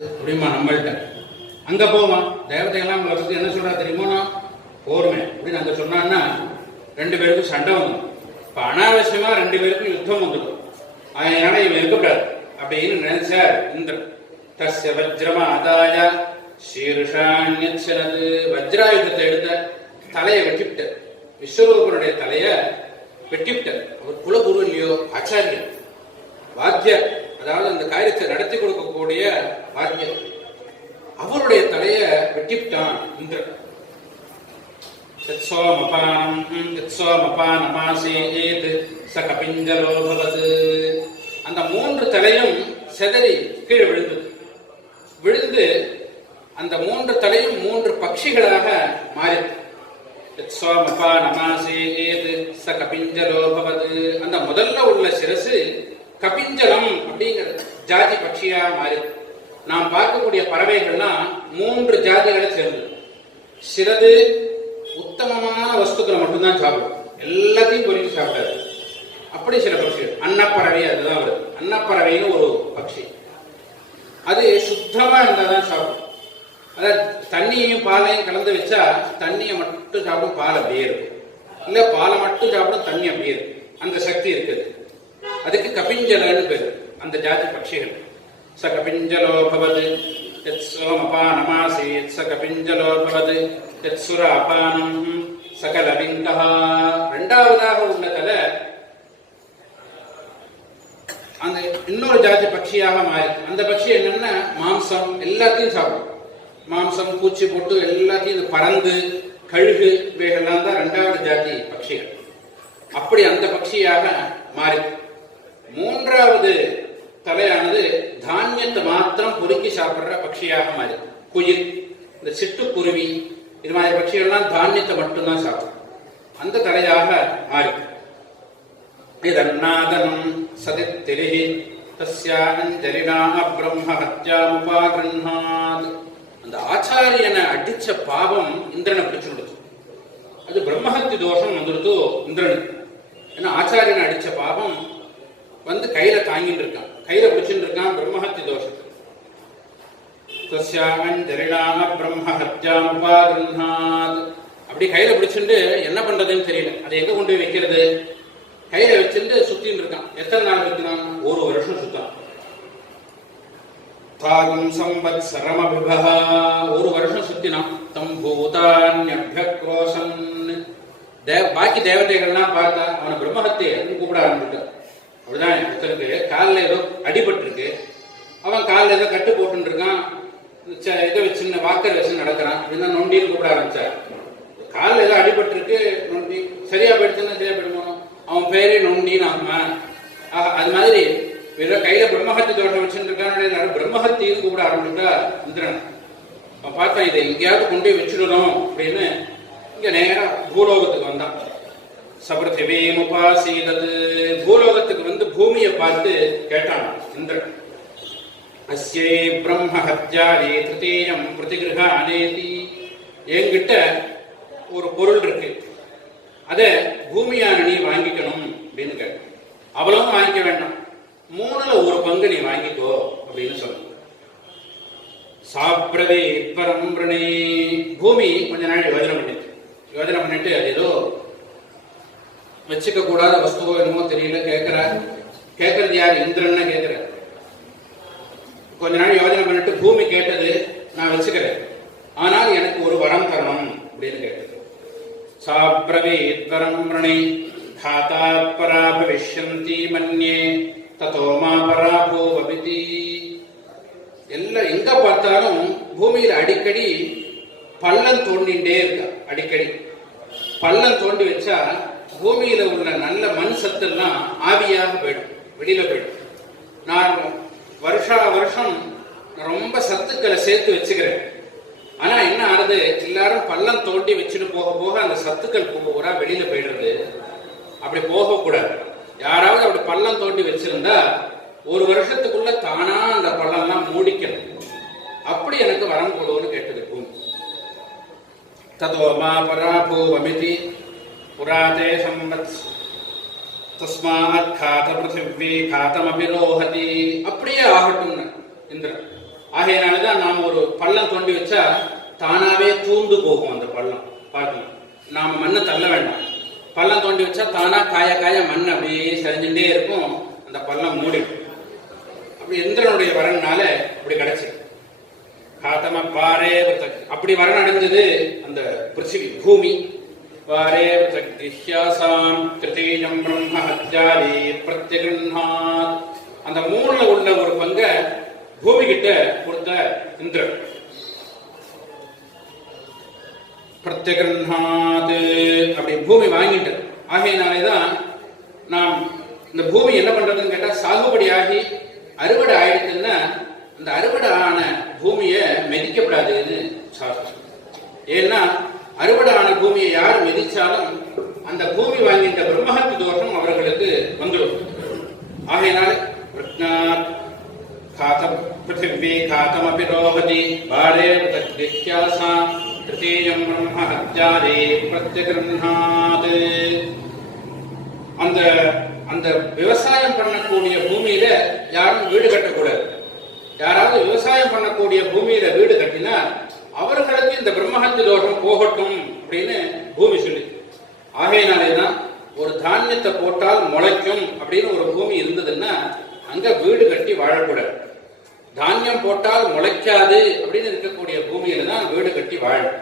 அப்படிமா நம்மள்கிட்ட அங்க போவான். தேவதைகள்லாம் உங்களை பத்தி என்ன சொல்றா தெரியுமோ, போருமே அப்படின்னு அங்க சொன்னான்னா ரெண்டு பேருக்கும் சண்டை வந்துடும். இப்ப அனாவசியமா ரெண்டு பேருக்கும் யுத்தம் வந்துடும். அதனால இவன் இருக்கக்கூடாது அப்படின்னு நினைச்சார் இந்திரன். தஸ்ய வஜ்ரம ஆதாய சீர்ஷான்யது வஜ்ராயுதத்தை எடுத்த தலையை வெட்டிவிட்டார். விஸ்வரூபனுடைய தலைய வெட்டிவிட்டார். அவர் குலகுரு இல்லையோ, ஆச்சாரியன், வாத்தியர், அதாவது அந்த காரியத்தை நடத்தி கொடுக்கக்கூடிய வாத்தியர், அவருடைய தலைய வெட்டிவிட்டான் இந்திரன். அந்த மூன்று தலையும் செதறி கீழே விழுந்து அந்த மூன்று தலையும் மூன்று பட்சிகளாக மாறிது. அந்த முதல்ல உள்ள சிரசு கபிஞ்சலம் அப்படிங்கிற ஜாதி பட்சியா மாறிது. நாம் பார்க்கக்கூடிய பறவைகள்னா மூன்று ஜாதிகளை சேர்ந்தது. சிறது உத்தமமான வஸ்துக்களை மட்டும்தான் சாப்பிடும், எல்லாத்தையும் பொறித்து சாப்பிடாது. அப்படி சில பட்சிகள், அன்னப்பறவை அதுதான் வருது. அன்னப்பறவைன்னு ஒரு பட்சி, அது சுத்தமா இருந்தாதான் சாப்பிடும். அதாவது தண்ணியையும் பாலையும் கலந்து வச்சா தண்ணியை மட்டும் சாப்பிடும், பால் அப்படியே இருக்கும். இல்ல பாலை மட்டும் சாப்பிடும், தண்ணி அப்படியே இருக்கும். அந்த சக்தி இருக்குது. அதுக்கு கபிஞ்சலன்னு பேரு அந்த ஜாதி பட்சிகள். ச கபிஞ்சலோ பவது சோமபானமாசீத் ச கபிஞ்சலோ பவது சுர அபானம் சகலவிங்கா. இரண்டாவதாக உள்ள தலை அந்த இன்னொரு ஜாதி பட்சியாக மாறி, அந்த பட்சி என்னன்னா மாம்சம் எல்லாத்தையும் சாப்பிடும். மாம்சம், பூச்சி போட்டு எல்லாத்தையும் பறந்து கழுகு இவைகள்லாம் தான் இரண்டாவது ஜாதி பட்சிகள். அப்படி அந்த பட்சியாக மாறி, மூன்றாவது தலையானது தானியத்தை மாத்திரம் பொறுக்கி சாப்பிடுற பட்சியாக மாறி. குயில், இந்த சிட்டுக்குருவி, இது மாதிரி பட்சிகள்லாம் தானியத்தை மட்டும்தான் சாப்பிடும். அந்த தலையாக மாறி. இதன்னாதனம் சதித்திரிஹி தஸ்யானஞ்சரிணா பிரம்ம ஹத்யாமுபாகிருஹாத். அந்த ஆச்சாரியனை அடிச்ச பாவம் இந்திரனை பிடிச்சுடுது. அது பிரம்மஹத்தி தோஷம் வந்துடுது இந்திரனுக்கு. ஏன்னா ஆச்சாரியனை அடிச்ச பாவம் வந்து கையில தாங்கிட்டு இருக்கான், கையில பிடிச்சுட்டு இருக்கான் பிரம்மஹத்தி தோஷத்தை. அப்படி கையில பிடிச்சுட்டு என்ன பண்றதுன்னு தெரியல. அதை எங்க கொண்டு போய் வைக்கிறது? கையில வச்சுட்டு சுத்தின்னு இருக்கான். எத்தனை நாள் சுத்தினான்? ஒரு வருஷம் சுத்தான். தாகும் சம்பத் சரமபிபஹ, ஒரு வருஷம் சுத்தினான். தம் பூதான்யப்யக்ரோஷன். பாக்கி தேவதைகள்லாம் பார்த்தா அவனை பிரம்மஹத்தியை கூப்பிட ஆரம்பிட்டான். அப்படிதான் ஒருத்தருக்கு காலில் ஏதோ அடிபட்டு இருக்கு, அவன் காலில் ஏதோ கட்டு போட்டு இருக்கான், இதை வச்சு வாக்கர் வச்சு நடக்கிறான் அப்படின்னா நொண்டின்னு கூப்பிட ஆரம்பிச்சார். காலில் ஏதோ அடிபட்டு இருக்கு, நொண்டி. சரியா போயிடுச்சுன்னா சரியா போயிடுமோ, அவன் பேரே நொண்டின்னு ஆகுமா? அது மாதிரி ஏதோ கையில பிரம்மஹத்தி தோட்டம் வச்சுட்டு இருக்கான், பிரம்மஹத்தின்னு கூப்பிட ஆரம்பிச்சுட்டா இந்திரன். அவன் பார்த்தான், இதை எங்கேயாவது கொண்டு போய் வச்சுடணும் அப்படின்னு இங்க நேரம் பூலோகத்துக்கு வந்தான். சபிருத்திவீமுபாசீதது, பூலோகத்துக்கு வந்து பூமியை பார்த்து கேட்டான் இந்திரன். அஸ்யை பிரம்ம ஹத்யாரி திருத்தீயம் பிரதிகிருஹானேதி. என்கிட்ட ஒரு பொருள் இருக்கு, அத பூமியான நீ வாங்கிக்கணும் அப்படின்னு கேட்டான். அவ்வளவும் வாங்கிக்க வேண்டாம், மூணுல ஒரு பங்கு நீ வாங்கிக்கோ அப்படின்னு சொன்ன. சாப்ரவே பரம்பிரணி. பூமி கொஞ்ச நாள் யோஜனை பண்ணிட்டு அது ஏதோ வச்சுக்க கூடாத வஸ்துவோ என்னமோ தெரியல கேட்கறது யார்? இந்திரன் கேட்கிற. கொஞ்ச நாள் யோஜனை பண்ணிட்டு பூமி கேட்டது, நான் வச்சுக்கிறேன், ஆனால் எனக்கு ஒரு வரம் தரணும் அப்படின்னு கேட்டது. சாப்ரவீத் பரம்பிரணி தாத்தா பரா பவிஷ்யந்தி மன்யே ததோ மா பராபோ வபிதி. எல்லாம் எங்க பார்த்தாலும் பூமியில அடிக்கடி பள்ளம் தோண்டிண்டே இருக்கா. அடிக்கடி பள்ளம் தோண்டி வச்சா பூமியில உள்ள நல்ல மண் சத்தெல்லாம் ஆவியாக போயிடும், வெளியில போயிடும். நான் வருஷம் ரொம்ப சத்துக்களை சேர்த்து வச்சுக்கிறேன். ஆனா என்ன ஆகுது, எல்லாரும் பள்ளம் தோண்டி வச்சுட்டு போக போக அந்த சத்துக்கள் பூரா வெளியில போயிடுறது. அப்படி போகக்கூடாது. யாராவது அப்படி பள்ளம் தோண்டி வச்சிருந்தா ஒரு வருஷத்துக்குள்ள தானா அந்த பள்ளம்லாம் மூடிக்கணும். அப்படி எனக்கு வரம் கொடுன்னு கேட்டது பூமி. ததோ மா பராபூவமிதி புராதே சம்பத் தஸ்மாத் காத பிருத்திவி காதம் அபிரோஹதி. அப்படியே ஆகட்டும் இந்திரன். ஆகையினாலதான் நாம் ஒரு பள்ளம் தோண்டி வச்சா தானாவே தூந்து போகும் அந்த பள்ளம். பார்க்கணும், நாம மண்ணை தள்ள வேண்டாம். பள்ளம் தோண்டி வச்சா தானா காய காய மண் அப்படியே சரிஞ்சுட்டே இருக்கும், அந்த பள்ளம் மூடிடும். அப்படி இந்திரனுடைய வரனால அப்படி கிடைச்சி காத்தம பாரே அப்படி வரன் அடைஞ்சது அந்த பிருத்திவி பூமி. வாரே கிருஹ்யாசாம் கிருதீயம் பிரம்ம ஹத்யாதி பிரத்யகிருஹாத், அந்த மூணுல உள்ள ஒரு பங்க பூமி கிட்ட கொடுத்த இந்திரன். பிரத்யகிருஹாத் அப்படி பூமி வாங்கிட்டது. ஆகையினாலேதான் நாம் இந்த பூமி என்ன பண்றதுன்னு கேட்டா, சாகுபடி ஆகி அறுவடை ஆயிடுச்சுன்னா அந்த அறுவடை ஆன பூமியை மிதிக்கப்படாதுன்னு சாஸ்திரம். ஏன்னா அறுவடை ஆன பூமியை யார் மிதிச்சாலும் அந்த பூமி வாங்கின்ற பிரம்மஹத்தி தோஷம் அவர்களுக்கு வந்துடும். ஆகையினால பிருத்திவி காத்தமபி ரோஹதி பாரே கிருஹ்யாசாம் கிருதீயம் பிரம்ம ஹத்யாதி பிரத்யகிருஹாத். அந்த அந்த விவசாயம் பண்ணக்கூடிய பூமியில யாரும் வீடு கட்டக்கூடாது. யாராவது விவசாயம் பண்ணக்கூடிய பூமியில வீடு கட்டினா அவர்களுக்கு இந்த பிரம்மஹத்தி தோஷம் போகட்டும் அப்படின்னு பூமி சொல்லி. ஆகையினாலேதான் ஒரு தானியத்தை போட்டால் முளைக்கும் அப்படின்னு ஒரு பூமி இருந்ததுன்னா அங்க வீடு கட்டி வாழக்கூடாது. தானியம் போட்டால் முளைக்காது அப்படின்னு இருக்கக்கூடிய பூமியில தான் வீடு கட்டி வாழும்.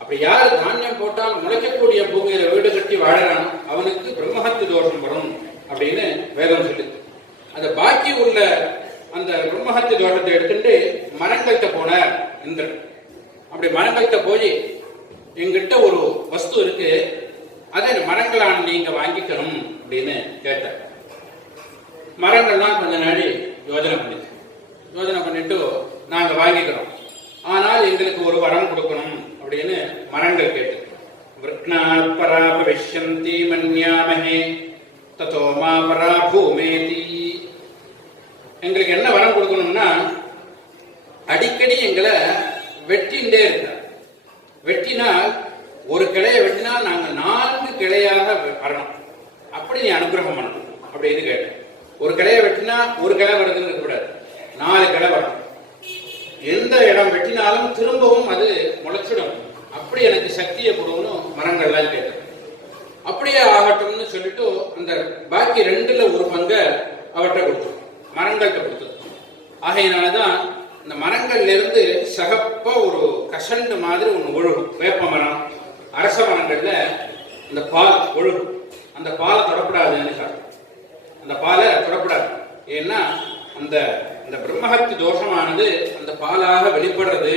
அப்படி யாரு தானியம் போட்டால் முளைக்கக்கூடிய பூமியில வீடு கட்டி வாழறானோ அவனுக்கு பிரம்மஹத்தி தோஷம் வரும் அப்படின்னு வேதம் சொல்லு. அந்த பாக்கி உள்ள அந்த பிரம்மஹத்தி தோஷத்தை எடுத்துட்டு மரங்கள்கிட்ட போனார் இந்திரன். அப்படி மரங்கள்கிட்ட போய் எங்கிட்ட ஒரு வஸ்து இருக்கு, அதை மரங்களான நீங்க வாங்கிக்கணும் அப்படின்னு கேட்டார். மரங்கள்லாம் கொஞ்ச நாளை யோஜனை பண்ணிட்டு நாங்க வாங்கிக்கிறோம், ஆனால் எங்களுக்கு ஒரு வரம் கொடுக்கணும் அப்படின்னு மரங்கள் கேட்டு. விருக்னாத் பராபவிஷ்யந்தி மன்யாமஹே ததோ மா பராபூமேதி. எங்களுக்கு என்ன வரம் கொடுக்கணும்னா, அடிக்கடி எங்களை வெட்டிண்டே இருக்கிறார். வெட்டினால் ஒரு கிளையை வெட்டினால் நாங்க 4 கிளையாக வரணும், அப்படி நீ அனுகிரகம் பண்ணணும் அப்படின்னு கேட்டேன். ஒரு கிளையை வெட்டினா ஒரு கிளை வருதுன்னு இருக்கக்கூடாது, 4 கிளை வரணும். எந்த இடம் வெட்டினாலும் திரும்பவும் அது முளைச்சிடும், அப்படி எனக்கு சக்தியை கொடுக்கணும் மரங்கள்லாம் கேட்டேன். அப்படியே ஆகட்டும்னு சொல்லிட்டு அந்த பாக்கி 2ல் ஒரு பங்கை அவர்கிட்ட கொடுத்தோம், மரங்கள்கிட்ட கொடுத்தது. ஆகையினாலதான் இந்த மரங்கள்ல இருந்து சகப்பா ஒரு கசண்டு மாதிரி ஒண்ணு ஒழுகும். வேப்ப மரம், அரச மரங்கள்ல இந்த பால் ஒழுகும். அந்த பாலை தொடப்படாதுன்னு சொல்றோம். அந்த பாலை தொடப்படாது. ஏன்னா அந்த அந்த பிரம்மஹத்தி தோஷமானது அந்த பாலாக வெளிப்படுறது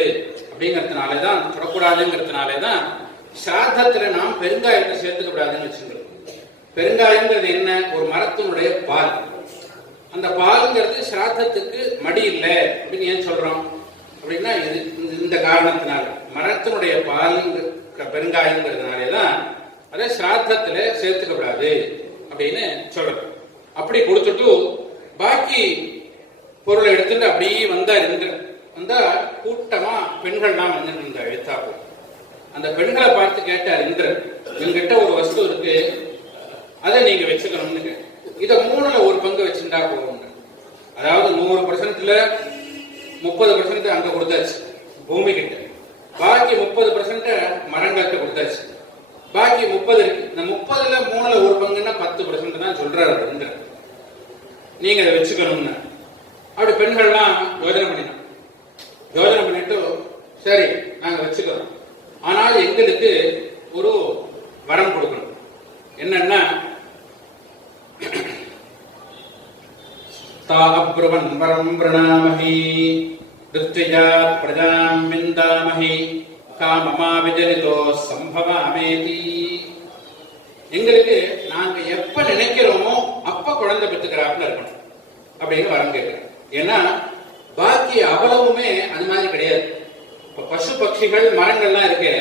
அப்படிங்கிறதுனாலதான் தொடக்கூடாதுங்கிறதுனாலதான் சாதத்துல நாம் பெருங்காயத்தை சேர்த்துக்க கூடாதுன்னு வச்சுக்கிறோம். பெருங்காயங்கிறது என்ன? ஒரு மரத்தினுடைய பால். அந்த பாலுங்கிறது சிராத்தத்துக்கு மடி இல்லை அப்படின்னு ஏன் சொல்றோம் அப்படின்னா, இது இந்த காரணத்தினால மரத்தினுடைய பால் பெருங்காயங்கிறதுனாலேதான் அதை சிராத்தத்துல சேர்த்துக்கப்படாது அப்படின்னு சொல்றோம். அப்படி கொடுத்துட்டு பாக்கி பொருளை எடுத்துட்டு அப்படியே வந்தா கூட்டமா பெண்கள்லாம் வந்து இந்த எழுத்தாப்பு. அந்த பெண்களை பார்த்து கேட்டார் இந்திரன், என்கிட்ட ஒரு வஸ்து இருக்கு, அதை நீங்க வச்சுக்கணும்னு. இதை 3ல் ஒரு பங்கு வச்சுட்டா போகும். அதாவது 100%ல 30% அங்க கொடுத்தாச்சு பூமி கிட்ட, பாக்கி 30% மரங்கள்கிட்ட கொடுத்தாச்சு. பாக்கி 30 இருக்கு. இந்த 30ல் 3ல் ஒரு பங்குன்னா 10% தான் சொல்றாரு இந்திரன். நீங்க அதை வச்சுக்கணும்னு. அப்படி பெண்கள்லாம் யோஜனை பண்ணிட்டு சரி நாங்க வச்சுக்கிறோம், ஆனால் எங்களுக்கு ஒரு வரம் கொடுக்கணும். என்னன்னா, தாப்ருவன் வரம் பிரணாமஹி ருத்விஜா பிரஜாம் விந்தாமஹி காமமா விஜனிதோ சம்பவாமேதி. எங்களுக்கு நாங்க எப்ப நினைக்கிறோமோ அப்ப குழந்தை பெற்றுக்கிறாப்புல இருக்கணும் அப்படின்னு வரம் கேட்கிறேன். ஏன்னா பாக்கி அவ்வளவுமே அது மாதிரி கிடையாது. இப்ப பசு பட்சிகள் மரங்கள்லாம் இருக்கு,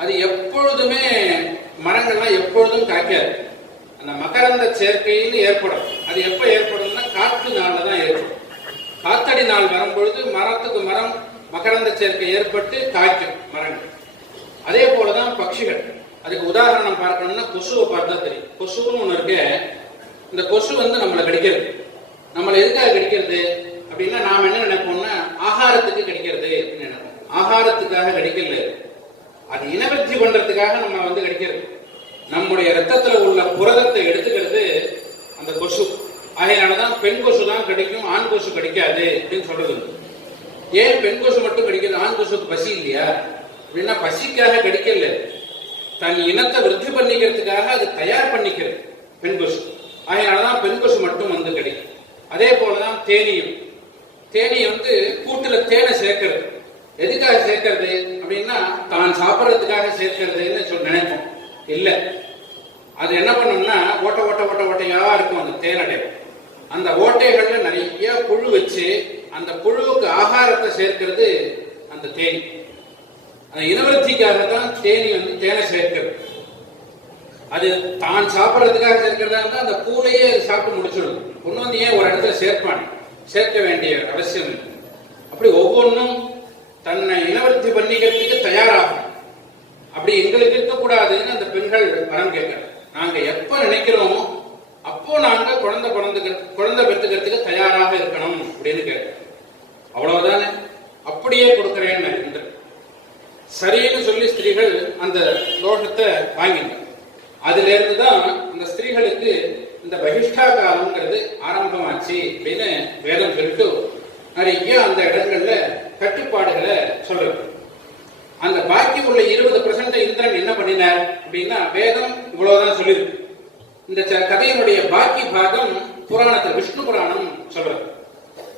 அது எப்பொழுதுமே மரங்கள்லாம் எப்பொழுதும் காய்க்காது. அந்த மகரந்த சேர்க்கையில் ஏற்படும். அது எப்ப ஏற்படும்னா காற்று நாள்ல தான் ஏற்படும். காத்தடி நாள் வரும்பொழுது மரத்துக்கு மரம் மகரந்த சேர்க்கை ஏற்பட்டு காய்க்கும் மரங்கள். அதே போலதான் பட்சிகள். அதுக்கு உதாரணம் பார்க்கணும்னா கொசுவை பார்த்தா தெரியும். கொசுன்னு ஒண்ணு இருக்கு. இந்த கொசு வந்து நம்மளை கடிக்கிறது. நம்மளை எதுக்காக கடிக்கிறது? அப்படின்னா நாம் என்ன நினைப்போம்னா ஆகாரத்துக்கு கிடைக்கிறது அப்படின்னு நினைப்போம். ஆகாரத்துக்காக கிடைக்கல, அது இனவிருத்தி பண்றதுக்காக நம்ம கிடைக்கிறது. நம்முடைய ரத்தத்துல உள்ள புரதத்தை எடுத்துக்கிறது அந்த கொசு. ஆகையானதான் பெண் கொசு தான் கிடைக்கும், ஆண் கொசு கிடைக்காது அப்படின்னு சொல்றது. ஏன் பெண் கொசு மட்டும் கிடைக்கிறது, ஆண் கொசுக்கு பசி இல்லையா அப்படின்னா பசிக்காக கிடைக்கல, தன் இனத்தை விருத்தி பண்ணிக்கிறதுக்காக அது தயார் பண்ணிக்கிறது பெண் கொசு. ஆகையானதான் பெண் கொசு மட்டும் கிடைக்கும். அதே போலதான் தேனியும். தேனி கூட்டுல தேனை சேர்க்கிறது. எதுக்காக சேர்க்கிறது அப்படின்னா தான் சாப்பிட்றதுக்காக சேர்க்கிறதுன்னு நினைப்போம். இல்ல, அது என்ன பண்ணும்னா ஓட்ட ஓட்ட ஓட்ட ஓட்டையா இருக்கும் அந்த தேனடை. அந்த ஓட்டைகள்ல நிறைய புழு வச்சு அந்த புழுவுக்கு ஆகாரத்தை சேர்க்கிறது அந்த தேனி. அந்த இனவர்த்திக்காகத்தான் தேனி தேனை சேர்க்கிறது. அது தான் சாப்பிட்றதுக்காக சேர்க்கிறதா இருந்தா அந்த பூலையே சாப்பிட்டு முடிச்சிடும். கொண்டு ஏன் ஒரு இடத்துல சேர்க்க வேண்டிய அவசியம் இல்லை. அப்படி ஒவ்வொன்றும் தன்னை இனவர்த்தி பண்ணிக்கிறதுக்கு தயாராகும். அப்படி எங்களுக்கு இருக்கக்கூடாதுன்னு அந்த பெண்கள் வரம் கேட்கிறாங்க. நாங்க எப்ப நினைக்கிறோமோ அப்போ நாங்க குழந்தை பெற்றுக்கிறதுக்கு தயாராக இருக்கணும் அப்படின்னு கேட்கிறோம். அவ்வளவுதானே, அப்படியே கொடுக்கிறேன்னு என்று சரின்னு சொல்லி ஸ்திரீகள் அந்த தோஷத்தை வாங்கிங்க. அதுல இருந்துதான் அந்த ஸ்திரீகளுக்கு இந்த பகிஷ்டா காலம்ங்கிறது ஆரம்பமாச்சு அப்படின்னு வேதம் சொல்லிட்டு நிறைய அந்த இடங்கள்ல கட்டுப்பாடுகளை சொல்றது. அந்த பாக்கி உள்ள 20% இந்திரன் என்ன பண்ணினார் அப்படின்னா வேதம் இவ்வளவுதான் சொல்லிருக்கு. இந்த கதையினுடைய பாக்கி பாகம் புராணத்தில் விஷ்ணு புராணம் சொல்றது.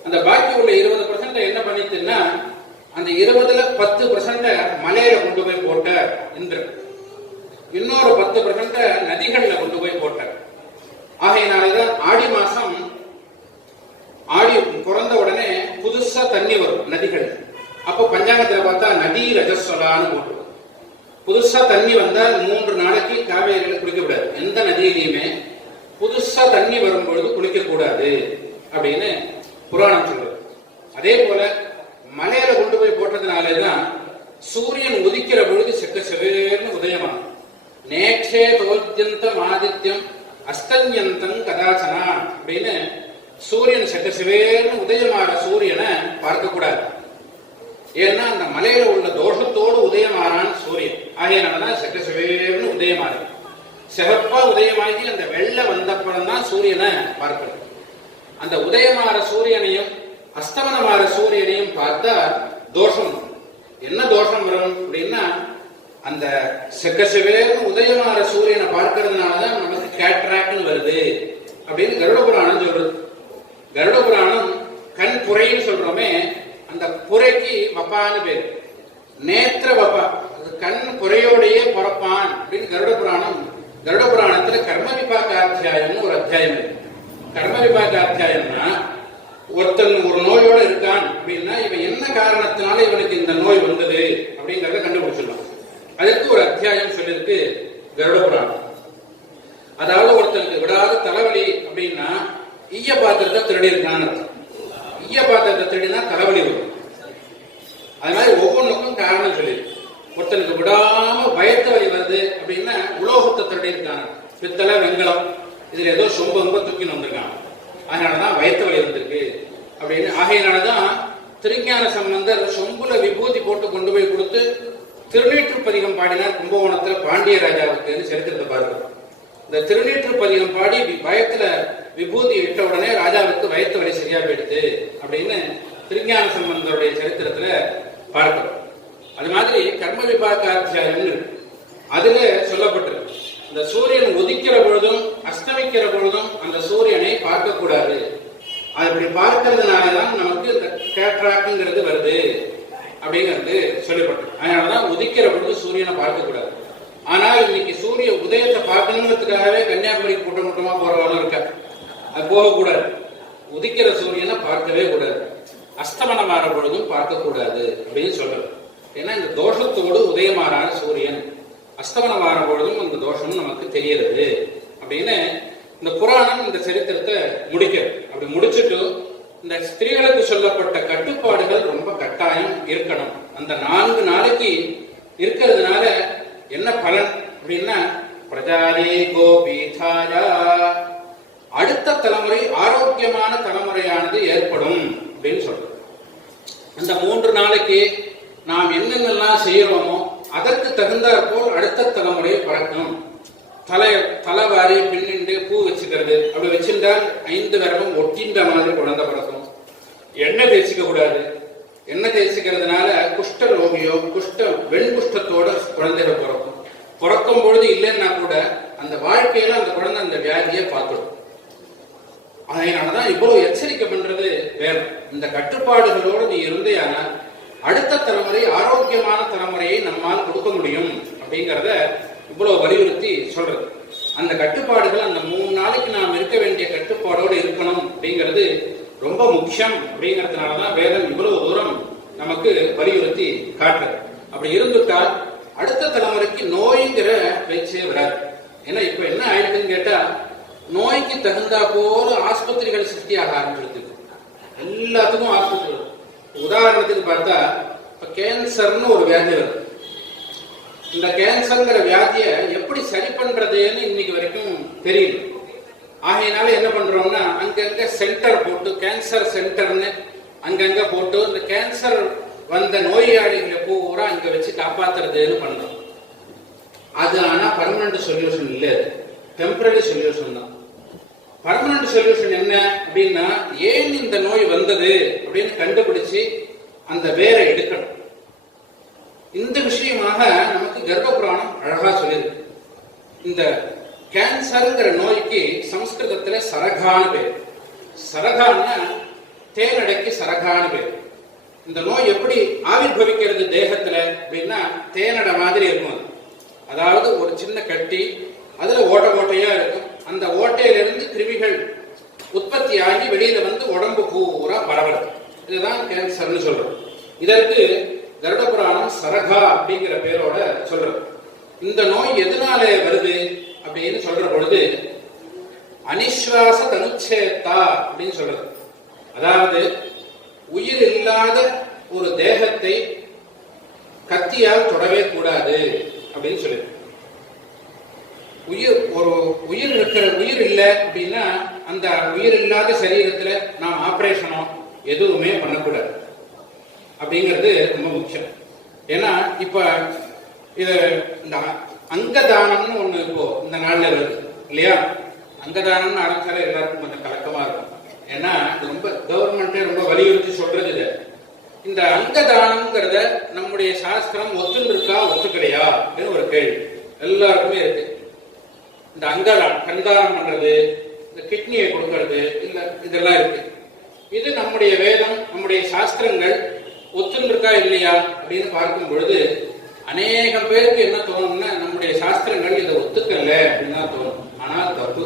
அந்த பாக்கி உள்ள 20% என்ன பண்ணிச்சுன்னா அந்த 20ல 10% மலையில கொண்டு போய் போட்டார் இந்திரன். இன்னொரு 10% நதிகள்ல கொண்டு போய் போட்டார். ஆகையினாலதான் ஆடி மாசம் ஆடி பிறந்த உடனே புதுசா தண்ணி வரும் நதிகள். அப்ப பஞ்சாங்கத்துல பார்த்தா நதி ரஜஸ்வலான்னு போட்டு புதுசா தண்ணி வந்தால் 3 நாளைக்கு காவேரியில குளிக்க கூடாது. எந்த நதியிலையுமே புதுசா தண்ணி வரும்பொழுது குளிக்க கூடாது அப்படின்னு புராணம் சொல்றது. அதே போல மலையில கொண்டு போய் போட்டதுனாலதான் சூரியன் உதிக்கிற பொழுது செக்க செவேர்னு உதயமாகும். நேற்றே தோஜ்யந்தம் ஆதித்யம் அஸ்தன்யந்தம் கதாசனா அப்படின்னு சூரியன் செக்க சிவேர்னு உதயமாற சூரியனை பார்க்க கூடாது. ஏன்னா அந்த மலையில உள்ள தோஷத்தோடு உதயமாறான் சூரியன். ஆகையனாலதான் செக்க சிவேர்னு உதயமாறு. சிறப்பா உதயமாகி அந்த வெள்ளை வந்தப்பறம் தான் சூரியனை பார்க்கணும். அந்த உதயமாற சூரியனையும் அஸ்தமனமாற சூரியனையும் பார்த்தா தோஷம். என்ன தோஷம் வரும் அப்படின்னா அந்த செக்க சிவேர்னு உதயமாற சூரியனை பார்க்கறதுனாலதான் நமக்கு கேட்ராக்ட்னு வருது அப்படின்னு கருட புராணம் சொல்றது. கருட புராணம் கண் புரைன்னு சொல்றோமே, அந்த புரைக்கு வப்பான்னு பேரு. நேத்திர வப்பா, கண் புரையோடையே பிறப்பான் அப்படின்னு கருட புராணத்துல கர்ம விபாக அத்தியாயம்னு ஒரு அத்தியாயம் இருக்கு. கர்ம விபாக அத்தியாயம்னா ஒருத்தன் ஒரு நோயோட இருக்கான் அப்படின்னா இவன் என்ன காரணத்தினால இவனுக்கு இந்த நோய் வந்தது அப்படிங்கறத கண்டுபிடிச்சிடலாம். அதற்கு ஒரு அத்தியாயம் சொல்லிருக்கு கருட புராணம். அதாவது ஒருத்தனுக்கு விடாத தலைவலி அப்படின்னா ஈய பாத்திரத்தை திருடி இருக்கான்னு. ஈய பாத்திரத்தை திருடினா தலைவலி வரும். அது மாதிரி ஒவ்வொன்றுக்கும் காரணம் சொல்லி ஒருத்தனுக்கு விடாம வயத்து வலி வருது அப்படின்னா உலோகத்தை திருடி இருக்காங்க. பித்தளை வெண்கலம் இதுல ஏதோ சொம்ப தூக்கின்னு வந்திருக்காங்க, அதனாலதான் வயத்து வலி வந்திருக்கு அப்படின்னு. ஆகையினாலதான் திருஞான சம்பந்தர் சொம்புல விபூதி போட்டு கொண்டு போய் கொடுத்து திருநீற்று பதிகம் பாடினார் கும்பகோணத்துல பாண்டிய ராஜாவுக்கு சரித்திரத்தை பார்க்கிறோம். இந்த திருநீற்று பதிகம் பாடி பயத்துல விபூதி இட்ட உடனே ராஜாவுக்கு வயத்து வலி சரியா போயிடுது அப்படின்னு திருஞான சம்பந்தருடைய சரித்திரத்துல பார்க்கிறோம். அது மாதிரி கர்ம விபாக அத்தியாயம் அதுல சொல்லப்பட்டிருக்கு. இந்த சூரியன் உதிக்கிற பொழுதும் அஸ்தமிக்கிற பொழுதும் அந்த சூரியனை பார்க்க கூடாது. அப்படி பார்க்கறதுனாலதான் நமக்கு இந்த கேட்ராக்ட்ங்கிறது வருது அப்படிங்கிறது சொல்லப்பட்டிருக்கு. அதனாலதான் உதிக்கிற பொழுது சூரியனை பார்க்க கூடாது. ஆனால் இன்னைக்கு சூரிய உதயத்தை பார்க்கணுங்கிறதுக்காகவே கன்னியாகுமரி கூட்டமா போறவங்களும் இருக்கா. அது போகக்கூடாது. உதிக்கிற சூரியனை பார்க்கவே கூடாது. அஸ்தமனம் ஆற பொழுதும் பார்க்க கூடாது அப்படின்னு சொல்றது. ஏன்னா இந்த தோஷத்தோடு உதயமாறான சூரியன் அஸ்தமனம் ஆற பொழுதும் இந்த தோஷம் நமக்கு தெரிகிறது அப்படின்னு இந்த புராணம் இந்த சரித்திரத்தை முடிக்கிறது. அப்படி முடிச்சுட்டு இந்த ஸ்திரீகளுக்கு சொல்லப்பட்ட கட்டுப்பாடுகள் ரொம்ப கட்டாயம் இருக்கணும். அந்த 4 நாளைக்கு இருக்கிறதுனால என்ன பலன் அப்படின்னா பிரஜாரே கோபீதாயா அடுத்த தலைமுறை ஆரோக்கியமான தலைமுறையானது ஏற்படும் அப்படின்னு சொல்றோம். அந்த 3 நாளைக்கு நாம் என்னென்னலாம் செய்யறோமோ அதற்கு தகுந்தாற் போல் அடுத்த தலைமுறை பறக்கும். தலைவாரி பின்னிண்டு பூ வச்சுக்கிறது, அப்படி வச்சிருந்தால் 5 விரலும் ஒட்டின்ற மாதிரி குழந்தை பிறக்கும். எண்ணெய் தேய்ச்சிக்க கூடாது. எண்ணெய் தேய்ச்சிக்கிறதுனால குஷ்ட ரோகியோ வெண்குஷ்டத்தோட குழந்தைகள் பிறக்கும். பிறக்கும் பொழுது இல்லைன்னா கூட அந்த வாழ்க்கையில அந்த குழந்தை அந்த வியாதியை பார்த்துடும். அதனாலதான் இவ்வளவு எச்சரிக்கை பண்றது வேணும். இந்த கட்டுப்பாடுகளோடு நீ இருந்தேயானா அடுத்த தலைமுறை ஆரோக்கியமான தலைமுறையை நம்மால் கொடுக்க முடியும் அப்படிங்கிறத இவ்வளவு வலியுறுத்தி சொல்றது. அந்த கட்டுப்பாடுகள் அந்த 3 நாளைக்கு நாம் இருக்க வேண்டிய கட்டுப்பாடோடு இருக்கணும் அப்படிங்கிறது ரொம்ப முக்கியம். அப்படிங்கிறதுனாலதான் வேதம் இவ்வளவு தூரம் நமக்கு வலியுறுத்தி காட்டுறது. அப்படி இருந்துட்டால் அடுத்த தலைமுறைக்கு நோய்ங்கிற பேச்சே வராது. ஏன்னா இப்ப என்ன ஆயிடுதுன்னு கேட்டா, நோய்க்கு தகுந்தா போல ஆஸ்பத்திரிகள் சிருஷ்டியாக ஆரம்பிச்சிருக்கு. எல்லாத்துக்கும் ஆஸ்பத்திரி. உதாரணத்துக்கு பார்த்தா இப்ப கேன்சர்னு ஒரு வியாதி வருது. இந்த கேன்சர்ங்கிற வியாதியை எப்படி சரி பண்றதுன்னு இன்னைக்கு வரைக்கும் தெரியல. ஆகையினால என்ன பண்றோம்னா அங்கங்க சென்டர் போட்டு, கேன்சர் சென்டர்னு அங்கங்க போட்டு இந்த கேன்சர் வந்த நோயாளிகளை பூரா அங்க வச்சு காப்பாத்துறதுன்னு பண்றோம். அது ஆனா பர்மனன்ட் சொல்யூஷன் இல்லை, டெம்பரரி சொல்யூஷன் தான். பர்மனன்ட் சொல்யூஷன் என்ன அப்படின்னா, ஏன் இந்த நோய் வந்தது அப்படின்னு கண்டுபிடிச்சு அந்த வேரை எடுக்கணும். இந்த விஷயமாக நமக்கு கர்ப்ப புராணம் அழகா சொல்லியிருக்கு. இந்த கேன்சர்ங்கிற நோய்க்கு சம்ஸ்கிருதத்துல சரகான பேர். சரகான்னா தேனடைக்கு சரகான பேர். இந்த நோய் எப்படி ஆவிர்வவிக்கிறது தேகத்துல அப்படின்னா, தேனடை மாதிரி இருக்கும். அதாவது ஒரு சின்ன கட்டி, அதுல ஓட்டையா இருக்கும். அந்த ஓட்டையிலிருந்து கிருமிகள் உற்பத்தி ஆகி வெளியில வந்து உடம்பு பூரா பரவறது. இதுதான் கேன்சர்னு சொல்றோம். இதற்கு கருட புராணம் சரகா அப்படிங்கிற பேரோட சொல்றது. இந்த நோய் எதனால வருது அப்படின்னு சொல்ற பொழுது அனிஸ்வாச தனுச்சேத்தா அப்படின்னு சொல்றது. அதாவது உயிர் இல்லாத ஒரு தேகத்தை கத்தியால் தொடவே கூடாது அப்படின்னு சொல்லி. உயிர் இருக்கிற உயிர் இல்லை அப்படின்னா அந்த உயிர் இல்லாத சரீரத்துல நாம் ஆபரேஷனோ எதுவுமே பண்ணக்கூடாது அப்படிங்கிறது ரொம்ப முக்கியம். ஏன்னா இப்ப இது இந்த அங்கதானம்னு ஒண்ணு இப்போ இந்த நாள்ல வருது இல்லையா? அங்கதானம்னு ஆரம்பிச்சாலே எல்லாருக்கும் கொஞ்சம் கலக்கமா இருக்கும். ஏன்னா ரொம்ப கவர்மெண்டே ரொம்ப வலியுறுத்தி சொல்றது இது. இந்த அங்கதானம்ங்கிறத நம்முடைய சாஸ்திரம் ஒத்துன்னு இருக்கா ஒத்துக்கலையா அப்படின்னு ஒரு கேள்வி எல்லாருக்குமே இருக்கு. இந்த அங்கதானம், கண்தானம் பண்றது, இந்த கிட்னியை கொடுக்கறது, இல்ல இதெல்லாம் இருக்கு. இது நம்முடைய வேதம், நம்முடைய சாஸ்திரங்கள் ஒத்துன்னு இருக்கா இல்லையா அப்படின்னு பார்க்கும் பொழுது அநேகம் பேருக்கு என்ன தோணும்னா, நம்முடைய சாஸ்திரங்கள் இதை ஒத்துக்கல அப்படின்னு தான் தோணும். ஆனால் தப்பு.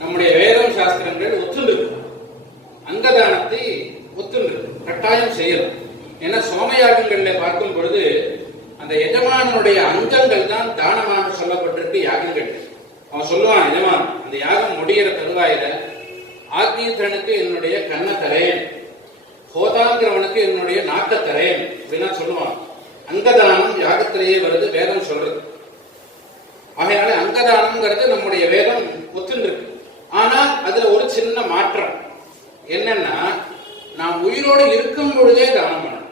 நம்முடைய வேதம் சாஸ்திரங்கள் ஒத்துருக்கு, அங்கதானத்தை ஒத்துருக்கு, கட்டாயம் செய்யணும். ஏன்னா சோமயாகங்கள்ல பார்க்கும் பொழுது அந்த எஜமானுடைய அங்கங்கள் தான் தானமாக சொல்லப்பட்டிருக்கு யாகங்கள். அவன் சொல்லுவான், எஜமான் அந்த யாகம் முடிகிற தருவாயில ஆக்னீதனுக்கு என்னுடைய கண்ணை தரேன், ஹோதாங்கிறவனுக்கு என்னுடைய நாக்க தரேன் அப்படின்னா சொல்லுவான். அங்கதானம் யாகத்திலேயே வருது, வேதம் சொல்றது. ஆகையால அங்கதானம்ங்கிறது நம்முடைய வேதம் ஒத்துருக்கு. ஆனால் அதுல ஒரு சின்ன மாற்றம் என்னன்னா, நாம் உயிரோடு இருக்கும் பொழுதே தானம் பண்ணணும்,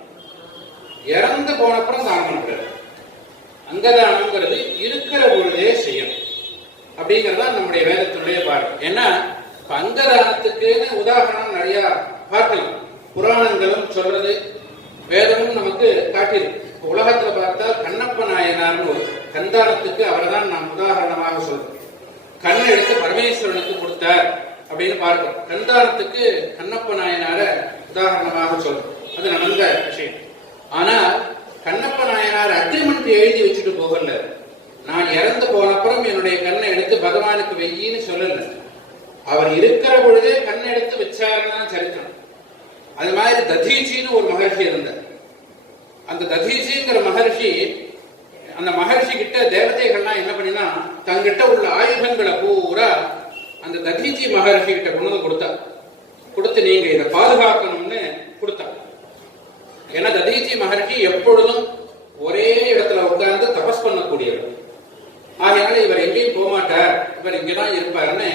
இறந்து போனப்புறம் தானம் பண்ணக்கூடாது. அங்கதானம்ங்கிறது இருக்கிற பொழுதே செய்யணும் அப்படிங்கறதா நம்முடைய வேதத்தினுடைய பாடம். ஏன்னா அங்கதானத்துக்குன்னு உதாரணம் நிறைய பார்க்கலாம். புராணங்களும் சொல்றது, வேதமும் நமக்கு காட்டியிருக்கு. உலகத்துல பார்த்தா கண்ணப்ப நாயனார்னு ஒரு கந்தானத்துக்கு அவர்தான் நாம் உதாரணமாக சொல்றோம். கண்ணை எடுத்து பரமேஸ்வரனுக்கு கொடுத்தார் அப்படின்னு பார்க்கிறோம். கந்தானத்துக்கு கண்ணப்ப நாயனார உதாரணமாக சொல்றோம். அது நடந்த விஷயம். ஆனா கண்ணப்ப நாயனார் அக்ரிமெண்ட் எழுதி வச்சுட்டு போகல. நான் இறந்து போனப்புறம் என்னுடைய கண்ணை எடுத்து பகவானுக்கு வெய்யின்னு சொல்லல. அவர் இருக்கிற பொழுதே கண்ணை எடுத்து வச்சாருன்னு சரித்திரம். அது மாதிரி ததீச்சின்னு ஒரு மகர்ஷி இருந்தார். அந்த ததீச்சிங்கிற மகர்ஷி, அந்த மகர்ஷி கிட்ட தேவதைகள்லாம் என்ன பண்ணினா தங்கிட்ட உள்ள ஆயுதங்களை பூரா அந்த ததீச்சி மகர்ஷி கிட்ட கொண்டு வந்து கொடுத்தா. கொடுத்து நீங்க இதை பாதுகாக்கணும்னு கொடுத்தா. ஏன்னா ததீச்சி மகர்ஷி எப்பொழுதும் ஒரே இடத்துல உட்கார்ந்து தபஸ் பண்ணக்கூடியவர். ஆகையால இவர் எங்கேயும் போக மாட்டார், இவர் இங்கதான் இருப்பாருன்னு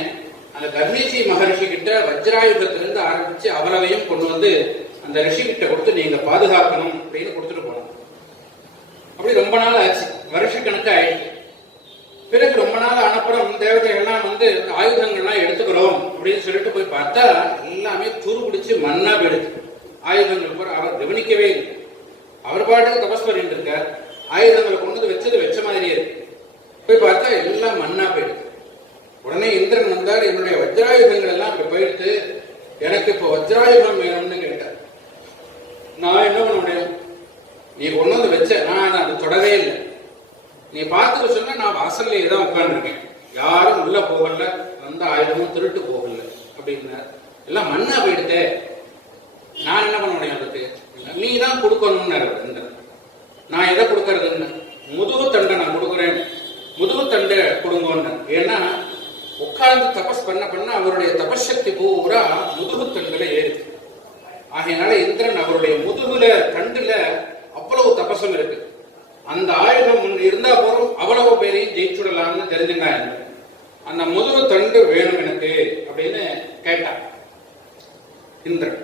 அந்த தர்மீச்சி மகரிஷி கிட்ட வஜ்ராயுதத்திலிருந்து ஆரம்பிச்சு அவ்வளவையும் கொண்டு வந்து அந்த ரிஷி கிட்ட கொடுத்து நீங்க பாதுகாக்கணும் அப்படின்னு கொடுத்துட்டு போனோம். அப்படி ரொம்ப நாள் ஆச்சு, வருஷக்கணக்கு ஆயிடுச்சு. பிறகு ரொம்ப நாள் ஆனப்புறம் தேவதைகள்லாம் வந்து ஆயுதங்கள்லாம் எடுத்துக்கிறோம் அப்படின்னு சொல்லிட்டு போய் பார்த்தா எல்லாமே துரு பிடிச்சு மண்ணா போயிடுது. ஆயுதங்கள் கூட அவர் கவனிக்கவே இல்லை. அவர் பாட்டுக்கு தபஸ் பண்ணிட்டு இருக்கார். ஆயுதங்களை கொண்டு வந்து வச்சது வச்ச மாதிரியே இருக்கு. போய் பார்த்தா எல்லாம் மண்ணா போயிடுது. உடனே இந்திரன் வந்தார், என்னுடைய வஜ்ராயுதங்கள் எல்லாம் இப்ப போயிடுத்து, எனக்கு இப்ப வஜ்ராயுதம் வேணும்னு கேட்டார். நான் என்ன பண்ண முடியும்? நீ கொண்டு வந்து வச்ச, நான் அது தொடவே இல்லை. நீ பார்த்துக்க சொன்னா நான் வாசல்லையே தான் உட்கார்ந்துருக்கேன், யாரும் உள்ள போகல, வந்த ஆயுதமும் திருட்டு போகல அப்படின்னா எல்லாம் மண்ணா போயிடுதே, நான் என்ன பண்ண முடியும்? அதுக்கு நீ தான் கொடுக்கணும்னு. நான் எதை கொடுக்கறதுன்னு, முதுகு தண்டை நான் கொடுக்குறேன், முதுகு தண்டை கொடுங்கன்னு. ஏன்னா உட்கார்ந்து தபஸ் பண்ண பண்ண அவருடைய தபசக்தி பூரா முதுகு தண்டுல ஏறுது. ஆகையினால இந்திரன் அவருடைய முதுகுல தண்டுல அவ்வளவு தபசம் இருக்கு. அந்த ஆயுதம் இருந்தா போறோம் அவ்வளவு பேரையும் ஜெயிச்சுடலாம்னு தெரிஞ்சுட்டாங்க. அந்த முதுகு தண்டு வேணும் எனக்கு அப்படின்னு கேட்டான் இந்திரன்.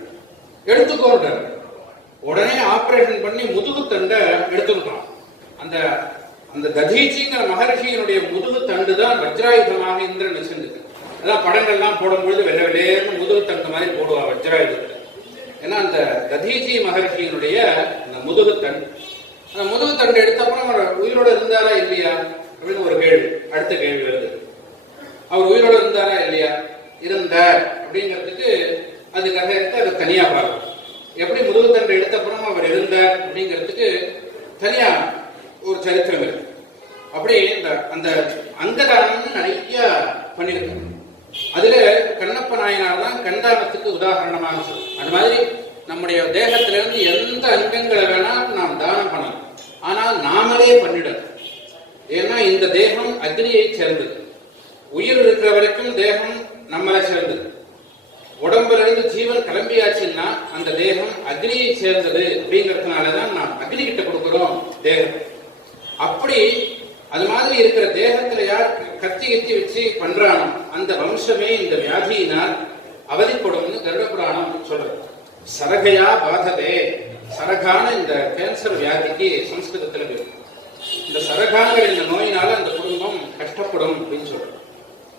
எடுத்துக்கோன்றார். உடனே ஆபரேஷன் பண்ணி முதுகு தண்டை எடுத்துக்கிட்டான். அந்த அந்த ததீச்சிங்கிற மகர்ஷியினுடைய முதுகு தண்டு தான் வஜ்ராயுதமாக இந்திரன் வச்சிருந்தது. அதான் படங்கள்லாம் போடும்பொழுது வெள்ள வெளியேன்னு முதுகு தண்டு மாதிரி போடுவா வஜ்ராயுதத்தை. ஏன்னா அந்த ததீச்சி மகர்ஷியினுடைய அந்த முதுகு தண்டு, அந்த முதுகு தண்டு எடுத்தப்பறம் அவர் உயிரோட இருந்தாரா இல்லையா அப்படின்னு ஒரு கேள்வி, அடுத்த கேள்வி வருது. அவர் உயிரோட இருந்தாரா இல்லையா? இருந்தார் அப்படிங்கிறதுக்கு அது கதை எடுத்து அது தனியா பார்க்கணும். எப்படி முதுகு தண்டு எடுத்தப்புறம் அவர் இருந்தார் அப்படிங்கிறதுக்கு தனியா ஒரு சரித்திரம் இருக்கு. அப்படி அந்த அங்கதானம்னு நிறைய பண்ணிருக்காங்க. அதுல கண்ணப்ப நாயனார் தான் கண்தானத்துக்கு உதாரணமாக சொல்லும். அது மாதிரி நம்முடைய தேகத்திலிருந்து எந்த அங்கங்களை வேணாலும் நாம் தானம் பண்ணலாம். ஆனால் நாமளே பண்ணிடணும். ஏன்னா இந்த தேகம் அக்னியை சேர்ந்தது. உயிர் இருக்கிற வரைக்கும் தேகம் நம்மளை சேர்ந்தது. உடம்புல இருந்து ஜீவன் கிளம்பியாச்சுன்னா அந்த தேகம் அக்னியை சேர்ந்தது. அப்படிங்கிறதுனாலதான் நாம் அக்னி கிட்ட கொடுக்கிறோம் தேகம். அப்படி அது மாதிரி இருக்கிற தேகத்துல யார் கத்தி கத்தி வச்சு பண்றானோ அந்த வம்சமே இந்த வியாதியினால் அவதிப்படும்னு கருட புராணம் சொல்றது. சரகையா பாததே, சரகான இந்த கேன்சர் வியாதிக்கு சம்ஸ்கிருதத்துல இருக்கு. இந்த சரகாங்கிற இந்த நோயினால அந்த குடும்பம் கஷ்டப்படும் அப்படின்னு சொல்றோம்.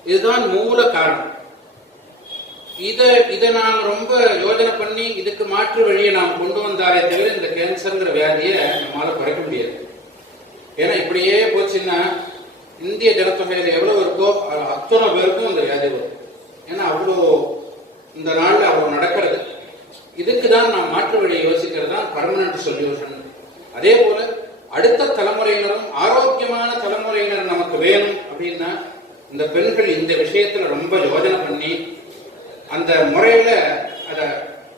இதுதான் மூல காரணம். இதை நாம் ரொம்ப யோஜனை பண்ணி இதுக்கு மாற்று வழியை நாம் கொண்டு வந்தாலே தவிர இந்த கேன்சர்ங்கிற வியாதியை நம்மளால குறைக்க முடியாது. ஏன்னா இப்படியே போச்சுன்னா இந்திய ஜனத்தொகையில எவ்வளவு இருக்கோ அத்தனை பேருக்கும் இந்த வியாதி வரும். ஏன்னா அவ்வளோ இந்த நாள்ல அவ்வளவு நடக்கிறது. இதுக்குதான் நாம் மாற்று வழியை யோசிக்கிறது தான் பர்மனன்ட் சொல்யூஷன். அதே போல அடுத்த தலைமுறையினரும் ஆரோக்கியமான தலைமுறையினர் நமக்கு வேணும் அப்படின்னா இந்த பெண்கள் இந்த விஷயத்துல ரொம்ப யோஜனை பண்ணி அந்த முறையில அதை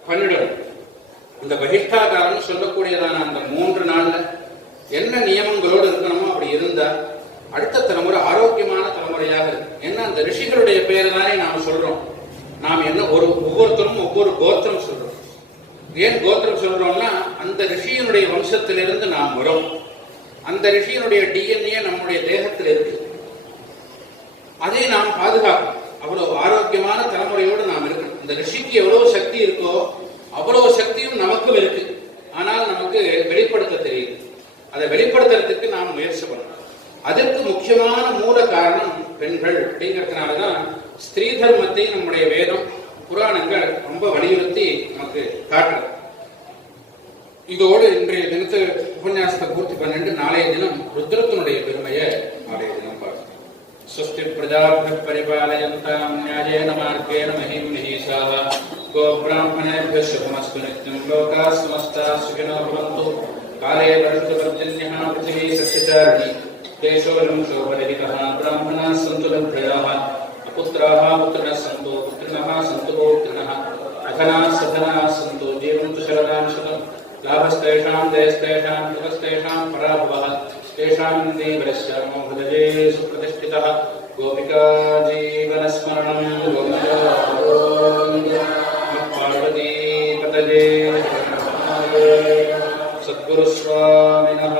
பண்ணிடணும். இந்த பகிஷ்டாகாரம் சொல்லக்கூடியதான அந்த 3 நாள்ல என்ன நியமங்களோடு இருக்கணுமோ அப்படி இருந்தா அடுத்த தலைமுறை ஆரோக்கியமான தலைமுறையாக இருக்கு. ஏன்னா அந்த ரிஷிகளுடைய பெயர் தானே நாம் சொல்றோம். நாம் என்ன ஒவ்வொருத்தரும் ஒவ்வொரு கோத்திரம் சொல்றோம். ஏன் கோத்திரம் சொல்றோம்னா அந்த ரிஷியினுடைய வம்சத்திலிருந்து நாம் வரோம். அந்த ரிஷியினுடைய டிஎன்ஏ நம்முடைய தேகத்தில் இருக்கு. அதை நாம் பாதுகாக்கணும். அவ்வளவு ஆரோக்கியமான தலைமுறையோடு நாம் இருக்கணும். இந்த ரிஷிக்கு எவ்வளவு சக்தி இருக்கோ அவ்வளவு சக்தியும் நமக்கும் இருக்கு. ஆனால் நமக்கு வெளிப்படுத்த தெரியுது. அதை வெளிப்படுத்துறதுக்கு நாம் முயற்சி பண்ணணும். அதற்கு முக்கியமான மூல காரணம் பெண்கள் அப்படிங்கிறதுனாலதான் ஸ்திரீ தர்மத்தை நம்முடைய வேதம் புராணங்கள் ரொம்ப வலியுறுத்தி நமக்கு காட்டுறது. இதோடு இன்றைய தினத்து உபன்யாசத்தை பூர்த்தி பண்ணிட்டு நாளைய தினம் ருத்ரத்தினுடைய பெருமையை நாளைய தினம் பார்க்கணும். स्वस्ति प्रजाभ्यः परिपालयन्तां न्यायेन मार्गेण महीं महीषाः गोब्राह्मणेभ्यः शुभमस्तु नित्यं लोकाः समस्ताः सुखिनो भवन्तु काले वर्षवर्जन्यः पृथिवी सस्यचारिणी देशोऽयं शोभरहितः ब्राह्मणाः सन्तु लभ्याः अपुत्राः पुत्रिणः सन्तु पुत्रिणः सन्तु पौत्रिणः अधनाः सधनाः सन्तु जीवन्तु शरदां शतं लाभस्तेषां देस्तेषां कृतस्तेषां पराभवः तेषां देवरश्चर्मो हृदये सुप्रतिष्ठितः गोपिका जीवनस्मरणं गोविन्दा पार्वती पतये सद्गुरुस्वामिनः।